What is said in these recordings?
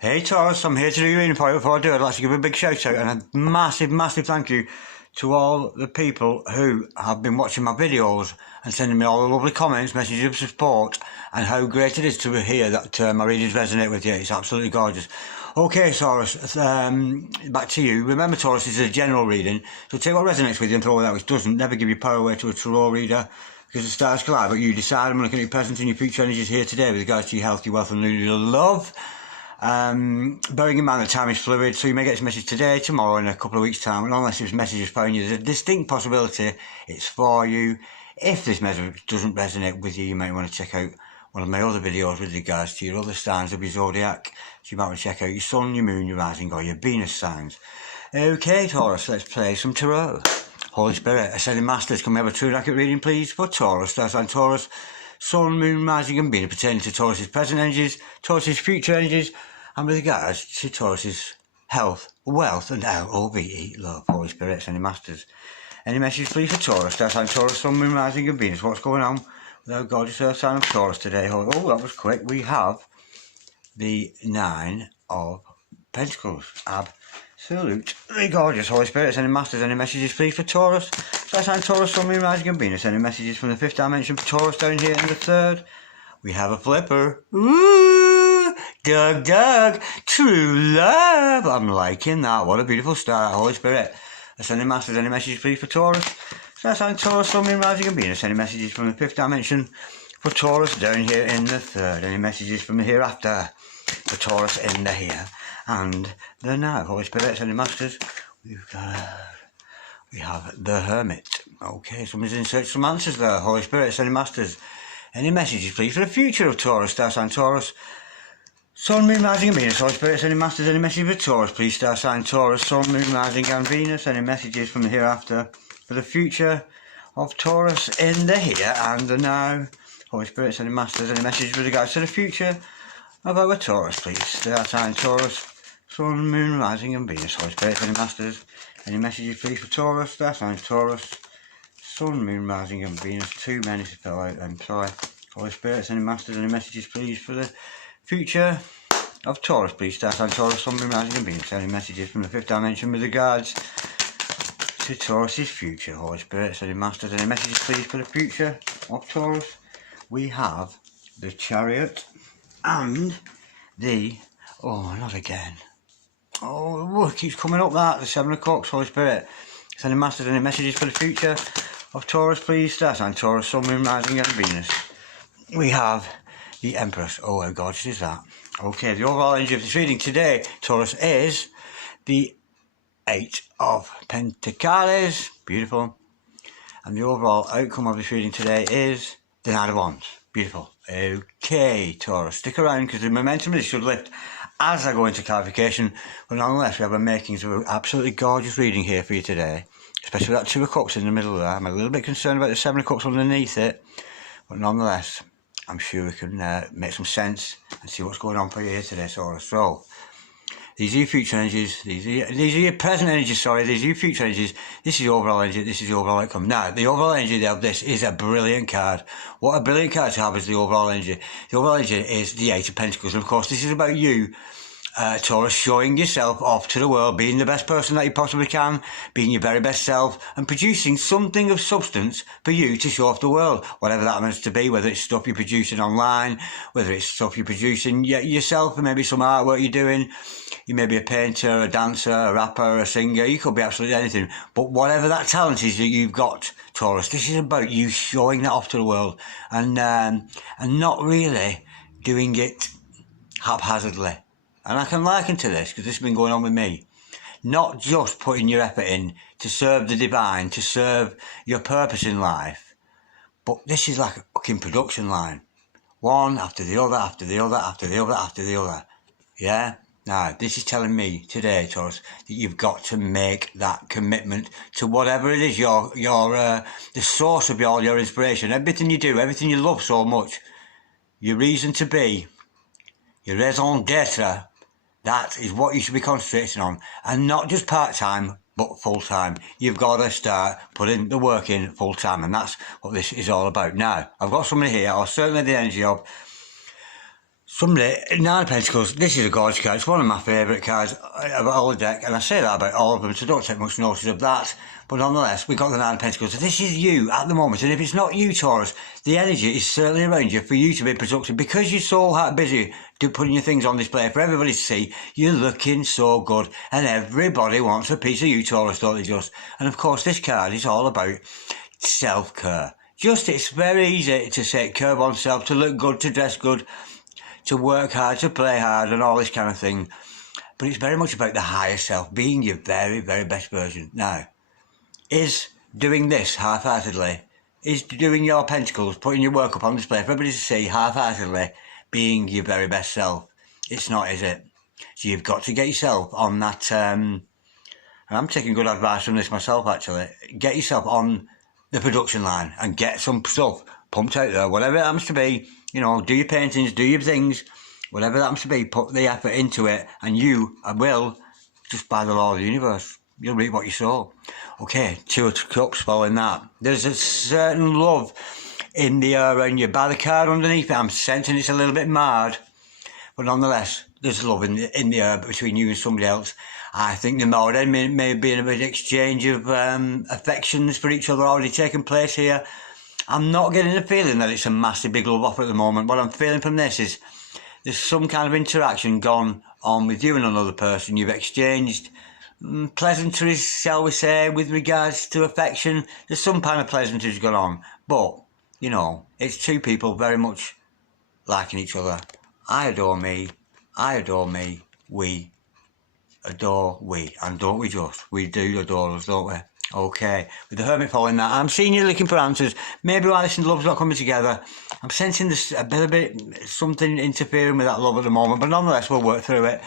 Hey Taurus, I'm here to do your reading for you. Before I do, I'd like to give a big shout out and a massive, massive thank you to all the people who have been watching my videos and sending me all the lovely comments, messages of support, and how great it is to hear that my readings resonate with you. It's absolutely gorgeous. Okay, Taurus, back to you. Remember, Taurus, this is a general reading, so take what resonates with you and throw that which doesn't. Never give your power away to a tarot reader, because the stars collide, but you decide. I'm looking at your present and your future energies here today with regards to your health, your wealth, and your love. Bearing in mind the time is fluid, so you may get this message today, tomorrow, in a couple of weeks' time, and unless this message is found you, there's a distinct possibility it's for you. If this message doesn't resonate with you, you might want to check out one of my other videos with regards to your other signs of your zodiac. So you might want to check out your sun, your moon, your rising, or your Venus signs. Okay, Taurus, let's play some tarot. Holy Spirit, Ascending Masters, can we have a true and accurate reading, please, for Taurus? That's on Taurus. Sun, Moon, Rising and Venus pertaining to Taurus's present energies, Taurus's future energies, and with regards to Taurus's health, wealth and L-O-V-E, love, Holy Spirit, Ascending Masters. Any message please for Taurus? That's on Taurus, Sun, Moon, Rising and Venus. What's going on with our gorgeous earth sign of Taurus today? Oh, that was quick. We have the Nine of Pentacles. Absolutely gorgeous. Holy Spirit, Ascending Masters. Any messages please for Taurus? That's on Taurus, Sun, Moon, Rising and Venus. Any messages from the fifth dimension for Taurus down here in the third? We have a flipper. Ooh, Doug, true love. I'm liking that. What a beautiful start. Holy Spirit, Ascending Masters. Any messages please for Taurus? So that's on Taurus, Sun, Moon, Rising and Venus. Any messages from the fifth dimension for Taurus down here in the third? Any messages from the hereafter for Taurus in the here and the now? Holy Spirit, Ascending Masters. We have the Hermit. Okay, someone's in search of some answers there. Holy Spirit, Ascending Masters. Any messages, please, for the future of Taurus? Star sign Taurus. Sun, Moon, Rising and Venus. Holy Spirit, Ascending Masters. Any message for Taurus, please? Star sign Taurus. Sun, Moon, Rising and Venus. Any messages from the hereafter for the future of Taurus in the here and the now? Holy Spirit, Ascending Masters. Any messages with regards to the future of our Taurus, please? Star sign Taurus. Sun, Moon, Rising and Venus. Holy Spirit, Ascending Masters. Any messages please for Taurus? Star sign Taurus. Sun, Moon, Rising and Venus. Too many to spell out, I'm sorry. Holy Spirit, Ascending Masters. Any messages please for the future of Taurus, please? Star sign Taurus, Sun, Moon, Rising and Venus. Any messages from the fifth dimension with regards to Taurus's future? Holy Spirit, Ascending Masters. Any messages please for the future of Taurus? We have the Chariot and the... oh, not again. Oh, it keeps coming up that. The Seven of Cups, Holy Spirit. Ascending Masters. Any messages for the future of Taurus, please? Star sign Taurus, Sun, Moon, Rising and Venus. We have the Empress. Oh, how gorgeous is that? Okay, the overall energy of this reading today, Taurus, is the Eight of Pentacles. Beautiful. And the overall outcome of this reading today is the Knight of Wands. Beautiful. Okay, Taurus, stick around because the momentum of this should lift as I go into clarification, but nonetheless we have a makings of an absolutely gorgeous reading here for you today, especially with that Two of Cups in the middle there. I'm a little bit concerned about the Seven of Cups underneath it, but nonetheless I'm sure we can make some sense and see what's going on for you here today, Taurus. So these are your future energies, these are your present energies, sorry, these are your future energies, this is your overall energy, this is the overall outcome. Now, the overall energy of this is a brilliant card. What a brilliant card to have is the overall energy. The overall energy is the Eight of Pentacles, and of course this is about you, Taurus, showing yourself off to the world, being the best person that you possibly can, being your very best self, and producing something of substance for you to show off the world, whatever that means to be, whether it's stuff you're producing online, whether it's stuff you're producing yourself, or maybe some artwork you're doing. You may be a painter, a dancer, a rapper, a singer, you could be absolutely anything, but whatever that talent is that you've got, Taurus, this is about you showing that off to the world, and not really doing it haphazardly. And I can liken to this, because this has been going on with me. Not just putting your effort in to serve the divine, to serve your purpose in life, but this is like a fucking production line. One after the other, after the other, after the other, after the other. Yeah? Now, this is telling me today, Taurus, that you've got to make that commitment to whatever it is, the source of all your inspiration. Everything you do, everything you love so much, your reason to be, your raison d'etre, that is what you should be concentrating on, and not just part-time, but full-time. You've got to start putting the work in full-time, and that's what this is all about. Now, I've got somebody here, or certainly the energy of Somebody, Nine of Pentacles, this is a gorgeous card. It's one of my favourite cards of all the deck, and I say that about all of them, so don't take much notice of that. But nonetheless, we've got the Nine of Pentacles. So this is you at the moment, and if it's not you, Taurus, the energy is certainly around you for you to be productive. Because you're so busy putting your things on display for everybody to see, you're looking so good, and everybody wants a piece of you, Taurus, don't they just? And of course, this card is all about self-care. It's very easy to take care of oneself, to look good, to dress good, to work hard, to play hard, and all this kind of thing. But it's very much about the higher self, being your very, very best version. Now, is doing this half-heartedly, is doing your pentacles, putting your work up on display for everybody to see half-heartedly, being your very best self? It's not, is it? So you've got to get yourself on that, and I'm taking good advice from this myself, actually. Get yourself on the production line and get some stuff pumped out there, whatever it happens to be. You know, do your paintings, do your things, whatever that happens to be, put the effort into it, and you will, just by the law of the universe, you'll reap what you sow. Okay, Two of Cups following that. There's a certain love in the air around you. By the card underneath it, I'm sensing it's a little bit mad, but nonetheless, there's love in the air between you and somebody else. I think the more may be in a bit of exchange of affections for each other already taking place here. I'm not getting the feeling that it's a massive big love offer at the moment. What I'm feeling from this is there's some kind of interaction gone on with you and another person. You've exchanged pleasantries, shall we say, with regards to affection. There's some kind of pleasantries going on. But, you know, it's two people very much liking each other. I adore me, we adore we. And don't we just? We do adore us, don't we? Okay, with the Hermit following that, I'm seeing you looking for answers. Maybe why this love's not coming together. I'm sensing this a bit something interfering with that love at the moment, but nonetheless, we'll work through it.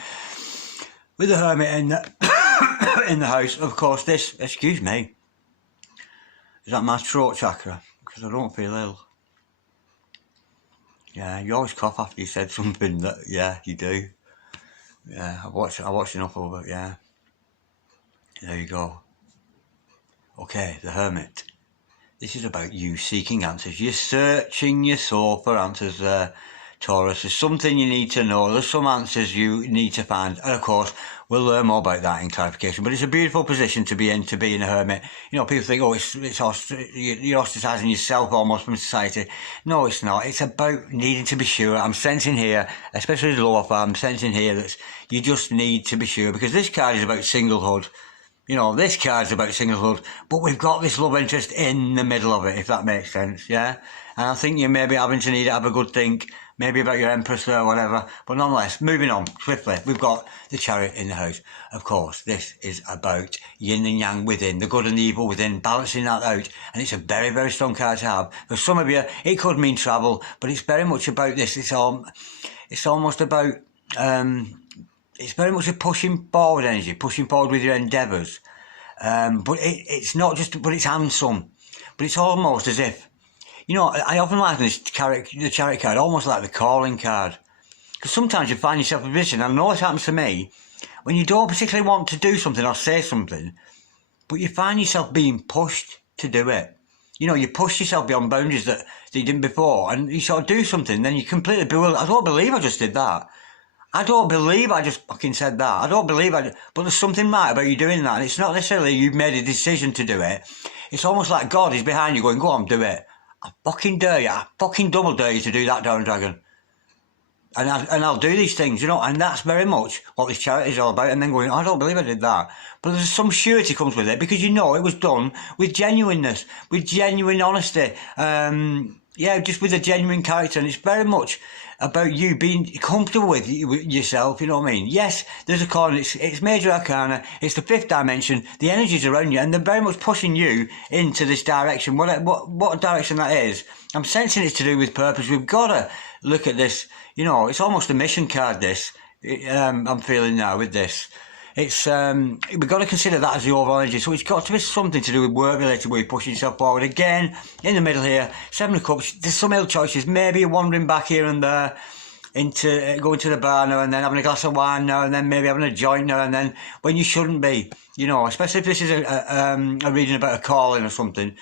With the Hermit in the, in the house, of course, this, excuse me, is that my throat chakra? Because I don't feel ill. Yeah, you always cough after you said something that, yeah, you do. Yeah, I watched enough of it, yeah. There you go. Okay, the Hermit. This is about you seeking answers. You're searching your soul for answers there, Taurus. There's something you need to know. There's some answers you need to find. And of course, we'll learn more about that in clarification. But it's a beautiful position to be in a hermit. You know, people think, oh, you're ostracising yourself almost from society. No, it's not. It's about needing to be sure. I'm sensing here, especially the lower farm, I'm sensing here that you just need to be sure. Because this card is about singlehood. You know, this card's about singlehood, but we've got this love interest in the middle of it, if that makes sense, yeah? And I think you may be having to have a good think, maybe about your empress there or whatever, but nonetheless, moving on swiftly, we've got the Chariot in the house. Of course, this is about yin and yang within, the good and the evil within, balancing that out, and it's a very, very strong card to have. For some of you, it could mean travel, but it's very much about this. It's almost about... it's very much a pushing forward energy, pushing forward with your endeavours. But it's not just, but it's handsome. But it's almost as if, you know, I often liken the Chariot card almost like the calling card. Because sometimes you find yourself in a position, and I know it happens to me, when you don't particularly want to do something or say something, but you find yourself being pushed to do it. You know, you push yourself beyond boundaries that you didn't before, and you sort of do something, then you completely bewildered. I don't believe I just did that. I don't believe I just fucking said that. I don't believe but there's something right about you doing that. And it's not necessarily you've made a decision to do it. It's almost like God is behind you going, go on, do it. I fucking dare you. I fucking double dare you to do that, Darren Dragon. And I'll do these things, you know, and that's very much what this Chariot is all about. And then going, I don't believe I did that. But there's some surety comes with it because you know it was done with genuineness, with genuine honesty. Yeah, just with a genuine character. And it's very much about you being comfortable with yourself, you know what I mean? Yes, there's a card, it's major arcana, it's the fifth dimension, the energies around you, and they're very much pushing you into this direction. What direction that is, I'm sensing it's to do with purpose. We've got to look at this, you know, it's almost a mission card, this, I'm feeling now with this. It's we've got to consider that as the overall energy. So it's got to be something to do with work related, where you push yourself forward. Again, in the middle here, Seven of Cups. There's some ill choices. Maybe you're wandering back here and there, into going to the bar now and then, having a glass of wine now and then, maybe having a joint now and then, when you shouldn't be. You know, especially if this is a reading about a calling or something,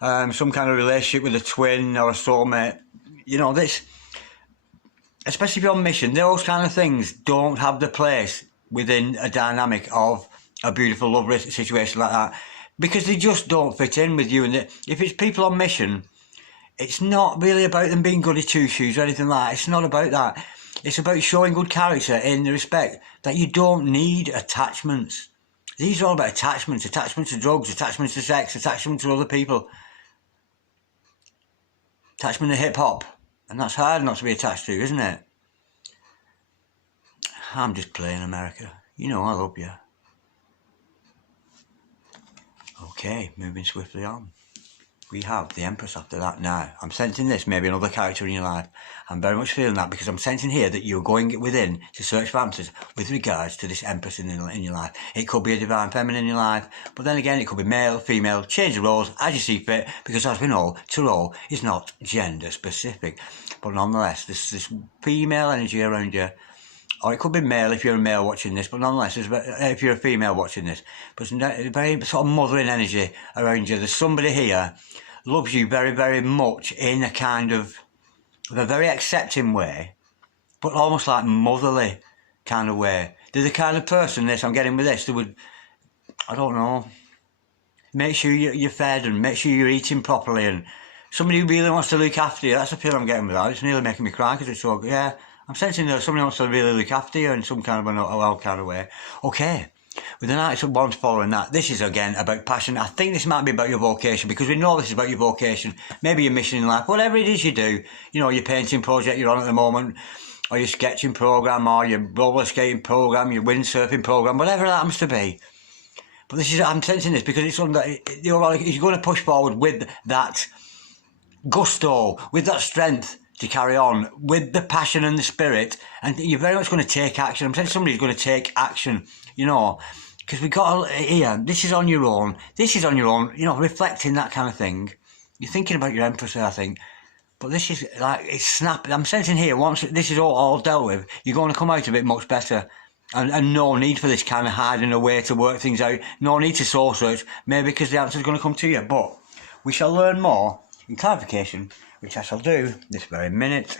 some kind of relationship with a twin or a soulmate. You know, this. especially if you're on mission, those kind of things don't have the place within a dynamic of a beautiful, lovely situation like that, because they just don't fit in with you. And if it's people on mission, it's not really about them being goody two-shoes or anything like that. It's not about that. It's about showing good character in the respect that you don't need attachments. These are all about attachments. Attachments to drugs, attachments to sex, attachments to other people. Attachment to hip-hop. And that's hard not to be attached to, isn't it? I'm just playing, America. You know I love you. Okay, moving swiftly on. We have the Empress after that now. I'm sensing this, maybe another character in your life. I'm very much feeling that because I'm sensing here that you're going within to search for answers with regards to this Empress in your life. It could be a divine feminine in your life, but then again, it could be male, female, change the roles as you see fit, because as we know, Tarot is not gender specific. But nonetheless, this female energy around you, or it could be male if you're a male watching this, but nonetheless, if you're a female watching this, but it's very sort of mothering energy around you. There's somebody here loves you very, very much in a kind of a very accepting way, but almost like motherly kind of way. They're the kind of person, I'm getting with this, that would, I don't know, make sure you're fed and make sure you're eating properly, and somebody who really wants to look after you. That's the feeling I'm getting with that. It's nearly making me cry because it's so, yeah. I'm sensing that somebody wants to really look after you in some kind of an old kind of way. Okay, with the Knights of Wands following that, this is again about passion. I think this might be about your vocation, because we know this is about your vocation. Maybe your mission in life, whatever it is you do. You know, your painting project you're on at the moment, or your sketching program, or your roller skating program, your windsurfing program, whatever it happens to be. But this is, I'm sensing this because it's something that you're going to push forward with that gusto, with that strength to carry on, with the passion and the spirit, and you're very much going to take action. I'm saying somebody's going to take action, you know, because we got here, this is on your own, you know, reflecting that kind of thing. You're thinking about your Empress there, I think, but this is like, it's snapping. I'm sensing here, once this is all dealt with, you're going to come out of it much better, and no need for this kind of hiding away to work things out, no need to soul search, maybe because the answer's going to come to you. But we shall learn more in clarification, which I shall do this very minute.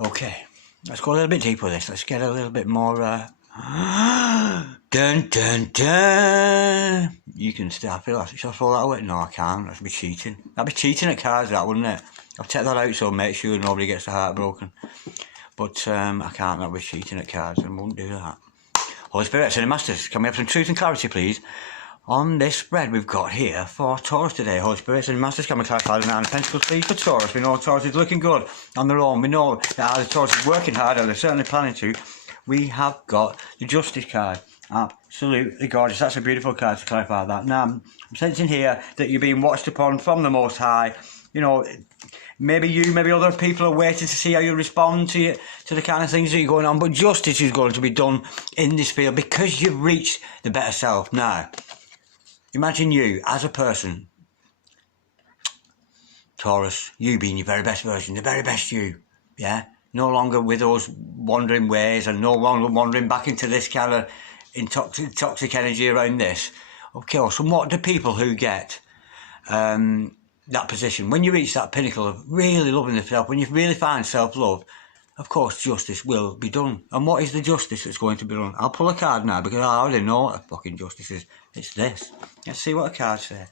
Okay, let's go a little bit deeper with this. Let's get a little bit more, dun dun dun. You can still, I feel like, shall I throw that away? No, I can't, that'd be cheating. That'd be cheating at cards, that, wouldn't it? I'll take that out so make sure nobody gets their heart broken. But I can't, that'd be cheating at cards, and won't do that. Holy Spirit, Senior Masters, can we have some truth and clarity, please? On this spread we've got here for Taurus today. Holy Spirit and Masters, can we clarify the Nine of Pentacles please for Taurus? We know Taurus is looking good on their own. We know that as Taurus is working hard, and they're certainly planning to. We have got the Justice card. Absolutely gorgeous. That's a beautiful card to clarify that. Now, I'm sensing here that you're being watched upon from the Most High. You know, maybe other people are waiting to see how you respond to the kind of things that are going on. But justice is going to be done in this field because you've reached the better self now. Imagine you, as a person, Taurus, you being your very best version, the very best you, yeah? No longer with those wandering ways, and no longer wandering back into this kind of toxic energy around this. Of course, and what do people who get that position, when you reach that pinnacle of really loving yourself, when you really find self-love, of course, justice will be done. And what is the justice that's going to be done? I'll pull a card now because I already know what a fucking justice is. It's this. Let's see what the cards say.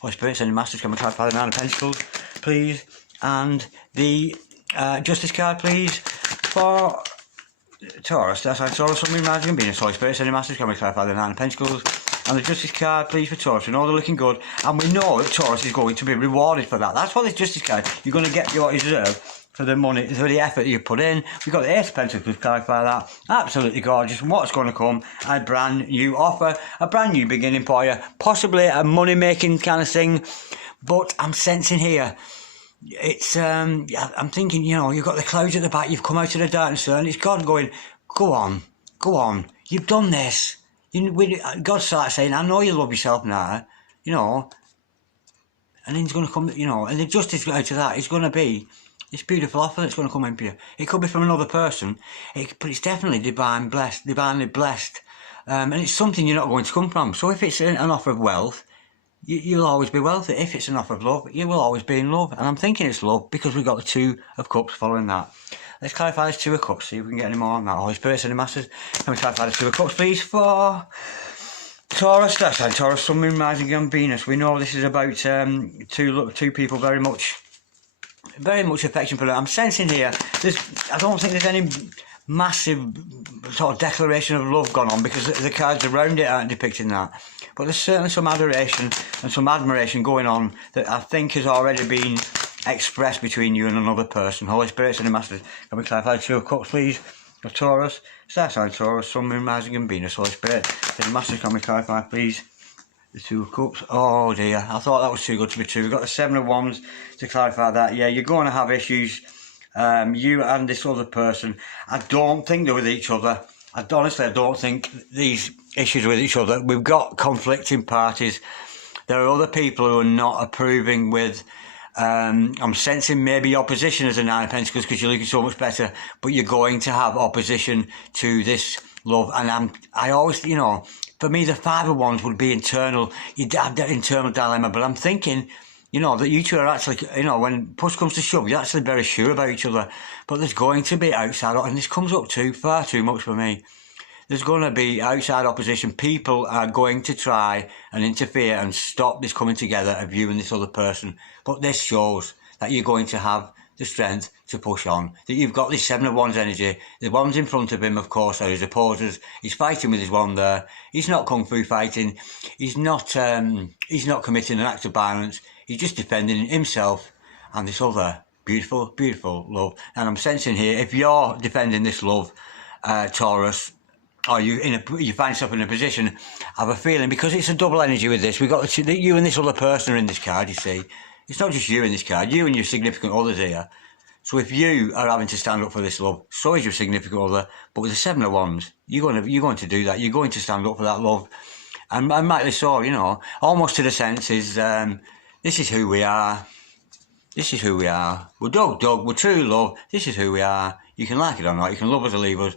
Holy Spirit, Sending Masters, can we clarify the Nine of Pentacles, please? And the Justice card, please, for Taurus. That's how Taurus, something imagining being a Holy Spirit, Sending Masters, can we clarify the Nine of Pentacles? And the Justice card, please, for Taurus. We know they're looking good, and we know that Taurus is going to be rewarded for that. That's what this Justice card, you're going to get what you deserve for the money, for the effort you put in. We've got the Ace of Pentacles to clarify that. Absolutely gorgeous. And what's going to come? A brand new offer, a brand new beginning for you, possibly a money-making kind of thing. But I'm sensing here, it's, I'm thinking, you know, you've got the clouds at the back, you've come out of the darkness, and it's God going, go on, you've done this. God starts saying, I know you love yourself now, you know, and then he's going to come, you know, and the justice out of that is going to be this beautiful offer that's going to come in for you. It could be from another person, but it's definitely divinely blessed, and it's something you're not going to come from. So if it's an offer of wealth, you'll always be wealthy. If it's an offer of love, you will always be in love. And I'm thinking it's love because we've got the Two of Cups following that. let's clarify this Two of Cups, see if we can get any more on that. Holy Spirit, Sending Masters, can we clarify this Two of Cups, please, for Taurus, that's right, Taurus, Sun, Moon, Rising and Venus. We know this is about two people very much affection for it. I'm sensing here, I don't think there's any massive sort of declaration of love gone on, because the cards around it aren't depicting that. But there's certainly some adoration and some admiration going on that I think has already been expressed between you and another person. Holy Spirit, Sending Masters, can we clarify the Two of Cups, please, for Taurus? Star sign Taurus, Sun, Moon, Rising and Venus. Holy Spirit, Sending Masters, can we clarify, please, the Two of Cups? Oh dear, I thought that was too good to be true. We've got the Seven of Wands to clarify that. Yeah, you're going to have issues, you and this other person. I don't think they're with each other. Honestly, I don't think these issues are with each other. We've got conflicting parties. There are other people who are not approving with, I'm sensing maybe opposition as a Nine of Pentacles, because you're looking so much better, but you're going to have opposition to this love. And I always, you know, for me, the Five of Wands would be internal. You'd have that internal dilemma, but I'm thinking, you know, that you two are actually, you know, when push comes to shove, you're actually very sure about each other. But there's going to be outside, and this comes up far too much for me. There's going to be outside opposition. People are going to try and interfere and stop this coming together of you and this other person. But this shows that you're going to have the strength to push on. That you've got this Seven of Wands energy. The ones in front of him, of course, are his opposers. He's fighting with his wand there. He's not kung fu fighting. He's not committing an act of violence. He's just defending himself and this other beautiful, beautiful love. And I'm sensing here, if you're defending this love, Taurus, or you find yourself in a position, I have a feeling, because it's a double energy with this, we've got you and this other person are in this card, you see. It's not just you in this card, you and your significant others here. So if you are having to stand up for this love, so is your significant other. But with the Seven of Wands, you're going to do that. You're going to stand up for that love. And rightly so, you know, almost to the senses, this is who we are. This is who we are. We're dug, we're true love. This is who we are. You can like it or not, you can love us or leave us.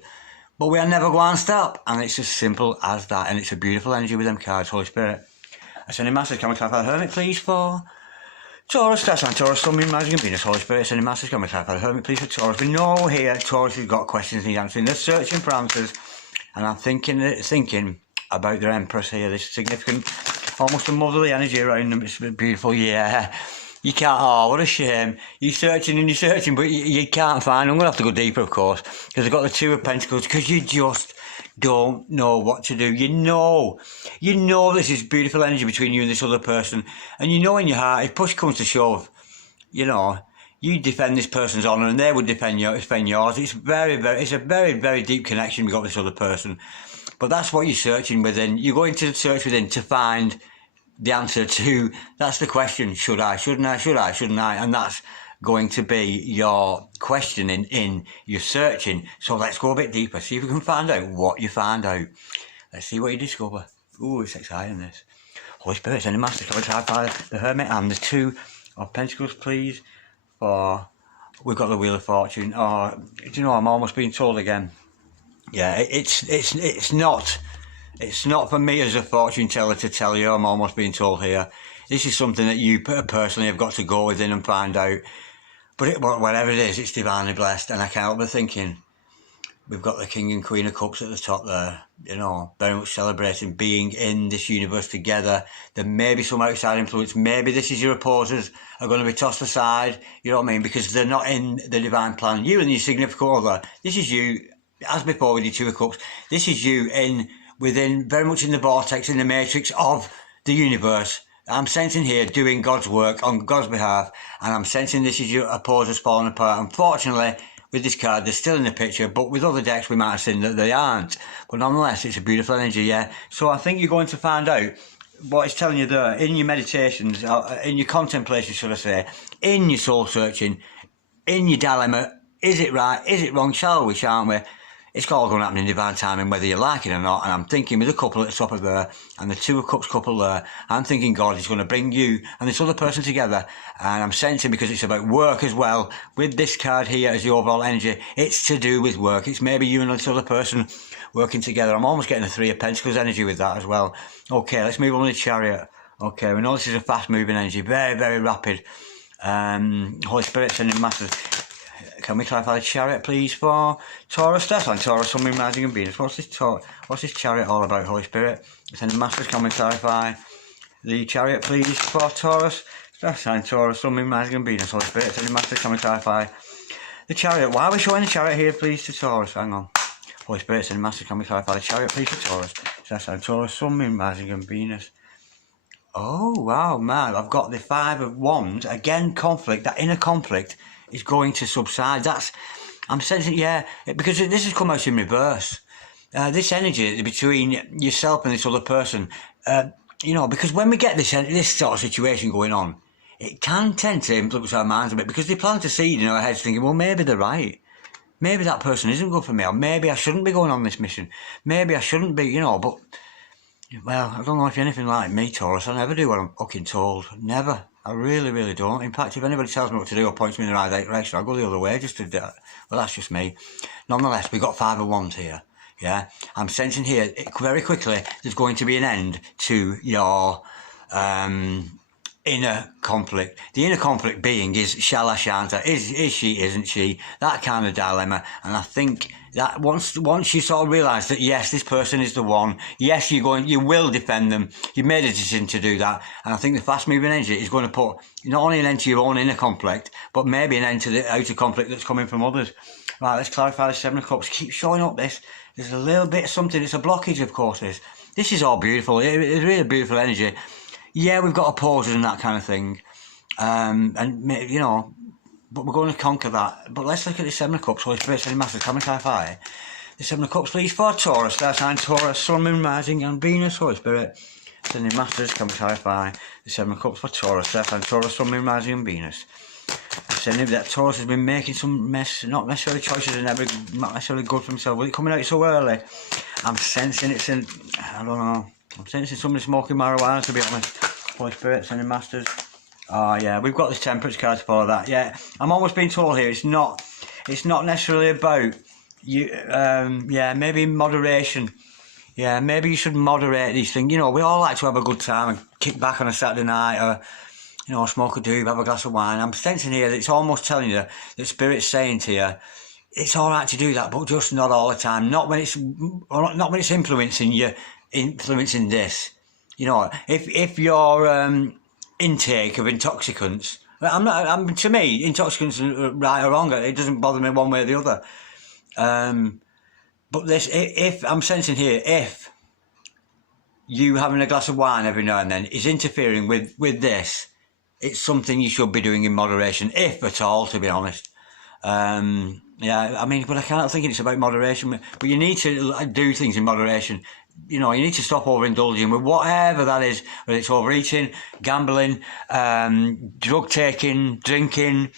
But we are never going to stop. And it's as simple as that. And it's a beautiful energy with them cards, Holy Spirit. Ascending Masters, can we clarify the Hermit, please, for Taurus? That's on Taurus, Sun, Moon, Rising and Venus. Holy Spirit, Ascending Masters, can we clarify the Hermit, please, for Taurus? We know here Taurus has got questions he's answering. They're searching for answers. And I'm thinking about their empress here, this significant, almost a motherly energy around them. It's beautiful, yeah. You can't, oh, what a shame. You're searching, but you can't find. I'm going to have to go deeper, of course, because I've got the Two of Pentacles, because you just don't know what to do. You know this is beautiful energy between you and this other person, and you know in your heart, if push comes to shove, you know, you defend this person's honour and they would defend yours. It's it's a very, very deep connection we've got with this other person. But that's what you're searching within. You're going to search within to find the answer to, that's the question, should I, shouldn't I? And that's going to be your questioning in your searching. So let's go a bit deeper, see if we can find out what you find out. Let's see what you discover. Ooh, it's exciting, this. Holy Spirit, Sending Master, can we clarify the Hermit and the Two of Pentacles, please? For, we've got the Wheel of Fortune. Oh, do you know, I'm almost being told again. Yeah, it's not for me as a fortune teller to tell you. I'm almost being told here. This is something that you personally have got to go within and find out. But whatever it is, it's divinely blessed. And I can't help but thinking, we've got the King and Queen of Cups at the top there. You know, very much celebrating being in this universe together. There may be some outside influence. Maybe this is your opposers are going to be tossed aside. You know what I mean? Because they're not in the divine plan. You and your significant other. This is you, as before with your Two of Cups. This is you within, very much in the vortex, in the matrix of the universe. I'm sensing here doing God's work on God's behalf, and I'm sensing this is your opposers falling apart. Unfortunately, with this card, they're still in the picture, but with other decks, we might have seen that they aren't. But nonetheless, it's a beautiful energy, yeah. So I think you're going to find out what it's telling you there, in your meditations, in your contemplation, should I say, in your soul searching, in your dilemma. Is it right? Is it wrong? Shall we, shan't we? It's all going to happen in divine timing, whether you like it or not. And I'm thinking with a couple at the top of there, and the Two of Cups couple there, I'm thinking God is going to bring you and this other person together. And I'm sensing, because it's about work as well, with this card here as the overall energy, it's to do with work. It's maybe you and this other person working together. I'm almost getting a Three of Pentacles energy with that as well. Okay, let's move on to the Chariot. Okay, we know this is a fast moving energy, very, very rapid. Holy Spirit, Sending Masters. Can we clarify the chariot, please, for Taurus, Star sign, Taurus, Sun, Moon, Rising and Venus? What's this chariot all about, Holy Spirit? Sending masters, can we clarify the chariot, please, for Taurus, Star sign, Taurus, Sun, Moon, Rising and Venus? Holy Spirit, sending masters, can we clarify the chariot? Why are we showing the chariot here, please, to Taurus? Hang on. Holy Spirit, sending masters, can we clarify the chariot, please, for Taurus, Star sign, Taurus, Sun, Moon, Rising and Venus? Oh, wow, man, I've got the Five of Wands. Again, conflict, that inner conflict is going to subside. I'm sensing, yeah, because this has come out in reverse. This energy between yourself and this other person, you know, because when we get this sort of situation going on, it can tend to influence our minds a bit, because they plant a seed in our heads thinking, well, maybe they're right. Maybe that person isn't good for me, or maybe I shouldn't be going on this mission. Maybe I shouldn't be, you know, but, well, I don't know if you're anything like me, Taurus. I never do what I'm fucking told. Never. I really, really don't. In fact, if anybody tells me what to do or points me in the right direction, I'll go the other way just to do it. Well, that's just me. Nonetheless, we've got Five of Wands here. Yeah? I'm sensing here, very quickly, there's going to be an end to your inner conflict. The inner conflict being is, shall I, shan't I? Is she, isn't she? That kind of dilemma. And I think that once you sort of realise that, yes, this person is the one, yes, you will defend them, you've made a decision to do that, and I think the fast-moving energy is going to put not only an end to your own inner conflict, but maybe an end to the outer conflict that's coming from others. Right, let's clarify the Seven of Cups. Keep showing up this. There's a little bit of something, it's a blockage, of course, this is all beautiful, it's really beautiful energy. Yeah, we've got opposes and that kind of thing, and, you know, but we're going to conquer that. But let's look at the Seven of Cups. Holy Spirit, sending masters, can we clarify the Seven of Cups, please, for Taurus, Star sign, Taurus, Sun, Moon, Rising and Venus? Holy Spirit, sending masters, can we clarify the Seven of Cups for Taurus, Star sign, Taurus, Sun, Moon, Rising and Venus? I'm sending that Taurus has been making some not necessarily choices and not necessarily good for himself. With it coming out so early, I'm sensing it's in, I don't know, I'm sensing somebody smoking marijuana, to be honest. Holy Spirit, sending masters. Oh yeah, we've got this Temperance card to follow that. Yeah, I'm almost being told here it's not necessarily about you. Yeah, maybe moderation. Yeah, maybe you should moderate these things. You know, we all like to have a good time and kick back on a Saturday night, or, you know, smoke a doob, have a glass of wine. I'm sensing here that it's almost telling you that Spirit's saying to you, it's all right to do that, but just not all the time. Not when it's influencing you, influencing this. You know, if your intake of intoxicants, to me, intoxicants are right or wrong. It doesn't bother me one way or the other. But if I'm sensing here, if you having a glass of wine every now and then is interfering with this, it's something you should be doing in moderation, if at all, to be honest. Yeah, I mean, but I can't think it's about moderation. But you need to do things in moderation. You know, you need to stop overindulging with whatever that is, whether it's overeating, gambling, drug taking, drinking,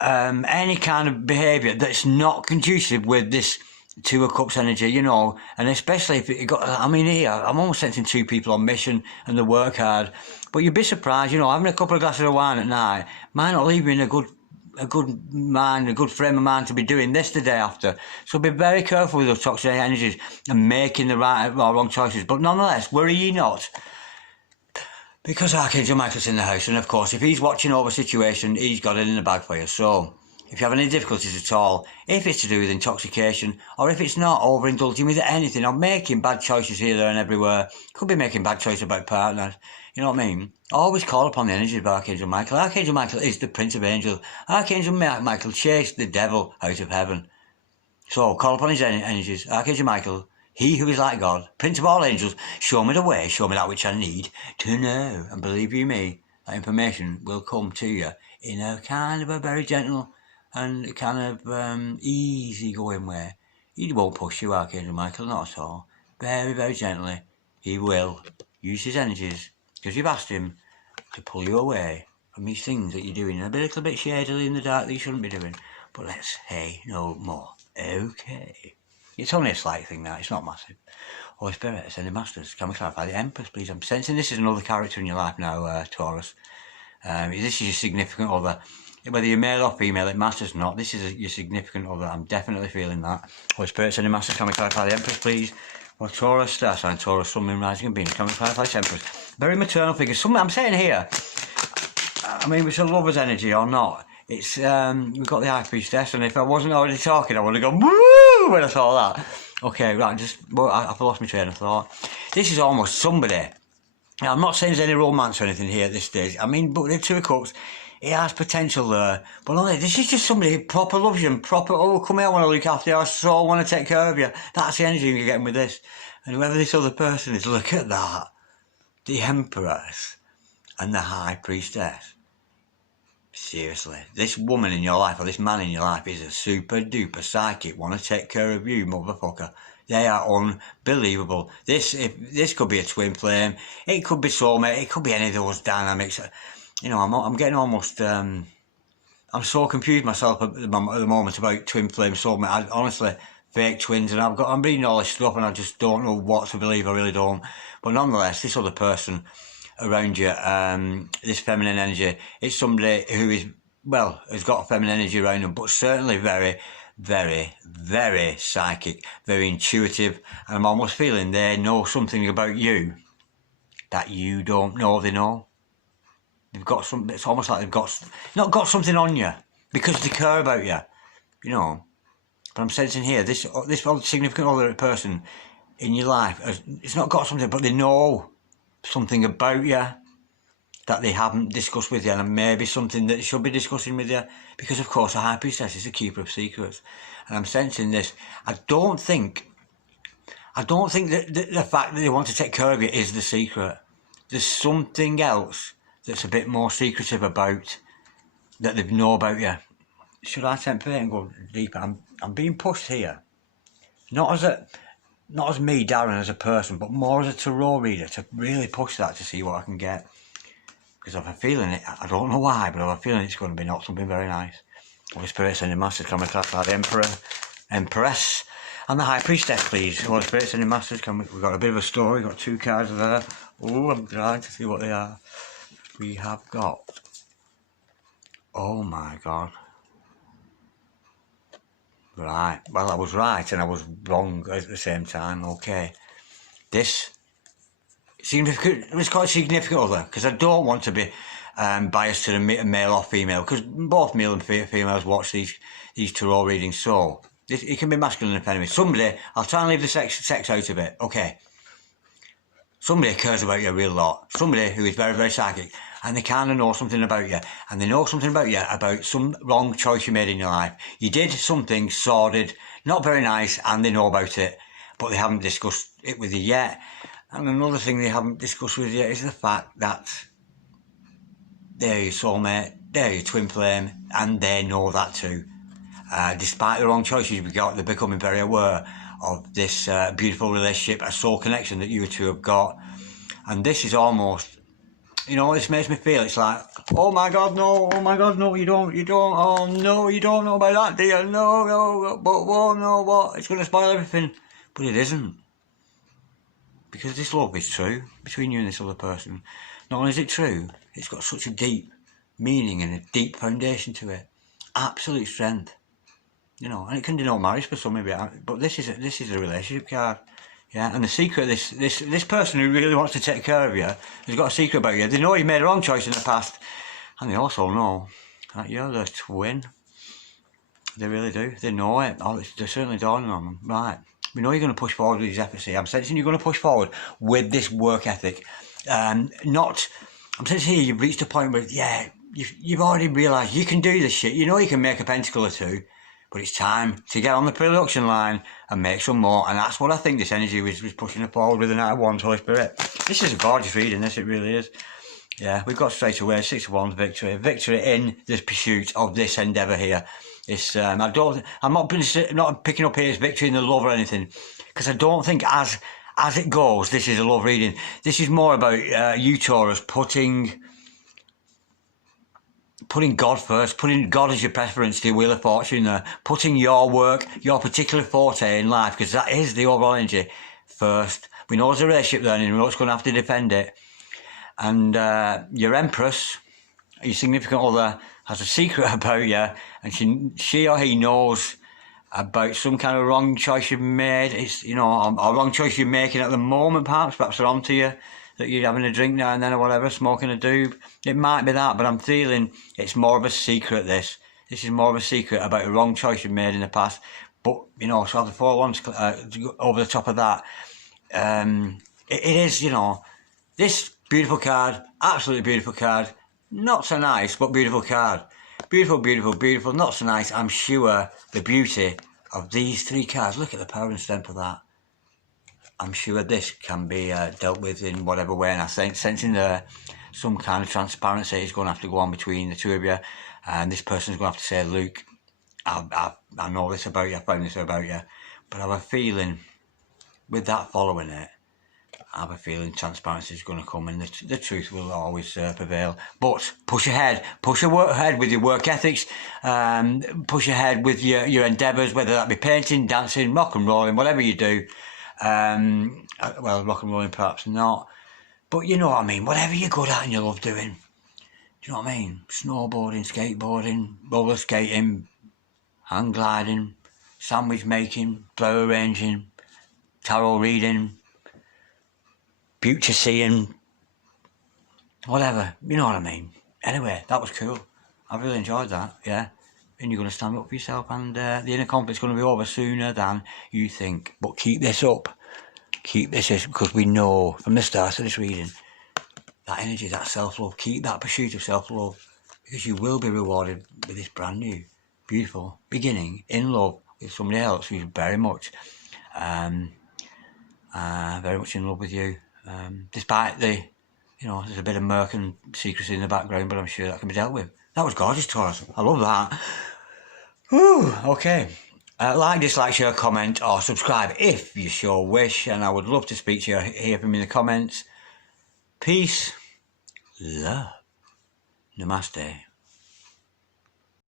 any kind of behaviour that's not conducive with this Two of Cups energy, you know, and especially if it got, I mean, here, I'm almost sensing two people on mission and they work hard, but you'd be surprised, you know, having a couple of glasses of wine at night might not leave you in a good mind, a good frame of mind to be doing this the day after. So be very careful with those toxic energies and making the right or wrong choices. But nonetheless, worry ye not, because Archangel Michael's in the house, and of course, if he's watching over the situation, he's got it in the bag for you. So if you have any difficulties at all, if it's to do with intoxication, or if it's not, overindulging with anything, or making bad choices here, there and everywhere, could be making bad choices about partners, you know what I mean? Always call upon the energy of Archangel Michael. Archangel Michael is the Prince of Angels. Archangel Michael chased the devil out of heaven. So call upon his energies. Archangel Michael, he who is like God, Prince of all angels, show me the way, show me that which I need to know. And believe you me, that information will come to you in a kind of a very gentle and kind of easy-going way. He won't push you, Archangel Michael, not at all. Very, very gently, he will use his energies, because you've asked him to pull you away from these things that you're doing a little bit shadily in the dark that you shouldn't be doing. But let's say no more. Okay. It's only a slight thing now, it's not massive. Holy Spirit, ascending masters, can we clarify the Empress, please? I'm sensing this is another character in your life now, Taurus. This is your significant other. Whether you're male or female, it matters not. This is your significant other. I'm definitely feeling that. Holy Spirit, ascending masters, can we clarify the Empress, please? Well, Taurus, Star sign, Taurus, Sun, Moon, Rising and Venus. Can we clarify the Empress? Very maternal figure. I'm saying here, I mean, it's a lover's energy or not. It's we've got the High Priestess, and if I wasn't already talking, I would have gone woo when I saw that. Okay, right, I've lost my train of thought. This is almost somebody. Now, I'm not saying there's any romance or anything here at this stage. I mean, but the Two of Cups, it has potential there. But no, this is just somebody who proper loves you and proper, oh, come here, I want to look after you, I so want to take care of you. That's the energy you're getting with this. And whoever this other person is, look at that. The Empress and the High Priestess. Seriously, this woman in your life, or this man in your life, is a super duper psychic, want to take care of you, motherfucker. They are unbelievable. This could be a twin flame, it could be soulmate, it could be any of those dynamics. You know, I'm getting almost, I'm so confused myself at the moment about twin flame, soulmate. I honestly, fake twins, and I'm reading all this stuff and I just don't know what to believe, I really don't. But nonetheless, this other person around you, this feminine energy, it's somebody who is, well, has got feminine energy around them, but certainly very, very, very psychic, very intuitive, and I'm almost feeling they know something about you that you don't know they know. They've got some, it's almost like they've not got something on you, because they care about you, you know. But I'm sensing here, this significant other person in your life, it's not got something, but they know something about you that they haven't discussed with you, and maybe something that they should be discussing with you, because of course a High Priestess is a keeper of secrets, and I'm sensing this. I don't think that the fact that they want to take care of you is the secret. There's something else that's a bit more secretive about, that they know about you. Should I tempt fate and go deeper? I'm being pushed here, not as me, Darren, as a person, but more as a tarot reader, to really push that to see what I can get. Because I have a feeling it, I don't know why, but I have a feeling it's going to be not something very nice. Holy Spirit, sending masters, can we classify the Empress, and the High Priestess, please. Holy Spirit, sending masters, we've got a bit of a story, we've got 2 cards there. Oh, I'm trying to see what they are. We have got, oh my God. Right, well, I was right and I was wrong at the same time. Okay, this significant, let's call it significant other, because I don't want to be biased to the male or female, because both male and females watch these tarot readings, so it can be masculine and feminine. Somebody, I'll try and leave the sex out of it, okay. Somebody cares about you a real lot, somebody who is very, very psychic, and they kind of know something about you, and they know something about you, about some wrong choice you made in your life. You did something sordid, not very nice, and they know about it, but they haven't discussed it with you yet. And another thing they haven't discussed with you is the fact that they're your soulmate, they're your twin flame, and they know that too. Despite the wrong choices you've got, they're becoming very aware of this beautiful relationship, a soul connection that you two have got. And this is almost, you know, this makes me feel, it's like, oh my God, no, you don't, oh no, you don't know about that, do you? No, but whoa, no, what? It's going to spoil everything. But it isn't. Because this love is true between you and this other person. Not only is it true, it's got such a deep meaning and a deep foundation to it. Absolute strength. You know, and it can denote marriage for some, maybe, but this is a relationship card. Yeah, and the secret, this person who really wants to take care of you has got a secret about you. They know you made a wrong choice in the past, and they also know that you're their twin. They really do. They know it. Oh, they're certainly dawning on them. Right. We know you're going to push forward with these efforts here. I'm sensing you're going to push forward with this work ethic. I'm sensing here you've reached a point where, yeah, you've already realised you can do this shit. You know you can make a pentacle or two. But it's time to get on the production line and make some more. And that's what I think this energy was pushing it forward with the Knight of Wands, Holy Spirit. This is a gorgeous reading, this, it really is. Yeah, we've got straight away 6 of Wands victory. Victory in the pursuit of this endeavour here. It's, I'm not picking up here as victory in the love or anything, because I don't think as it goes, this is a love reading. This is more about you, Taurus, putting God first, putting God as your preference to your Wheel of Fortune there, putting your work, your particular forte in life, because that is the overall energy, first. We know there's a relationship there and we know it's going to have to defend it. And your Empress, your significant other, has a secret about you, and she or he knows about some kind of wrong choice you've made. It's, you know, a wrong choice you're making at the moment, perhaps they're onto you. that you're having a drink now and then or whatever, smoking a doob. It might be that, but I'm feeling it's more of a secret, this. This is more of a secret about a wrong choice you've made in the past. But, you know, so the 4-1s over the top of that. It is, you know, this beautiful card, absolutely beautiful card. Not so nice, but beautiful card. Beautiful, beautiful, beautiful, not so nice. I'm sure the beauty of these 3 cards, look at the power and strength of that. I'm sure this can be dealt with in whatever way, and I think sensing some kind of transparency is going to have to go on between the two of you, and this person's going to have to say, Luke, I know this about you, I found this about you, but I have a feeling with that following it, I have a feeling transparency is going to come and the truth will always prevail. But push ahead with your work ethics, push ahead with your endeavours, whether that be painting, dancing, rock and rolling, whatever you do. Well, rock and rolling perhaps not, but you know what I mean, whatever you're good at and you love doing. Do you know what I mean? Snowboarding, skateboarding, roller skating, hang gliding, sandwich making, flower arranging, tarot reading, future seeing, whatever, you know what I mean. Anyway, that was cool. I really enjoyed that, yeah. And you're going to stand up for yourself, and the inner conflict's going to be over sooner than you think. But keep this up. Keep this, because we know from the start of this reading, that energy, that self-love, keep that pursuit of self-love, because you will be rewarded with this brand new, beautiful beginning in love with somebody else who's very much in love with you. Despite the, you know, there's a bit of murk and secrecy in the background, but I'm sure that can be dealt with. That was gorgeous, Taurus. I love that. Whew, okay. Like, dislike, share, comment, or subscribe if you sure wish, and I would love to speak to you, hear from you in the comments. Peace, love, namaste.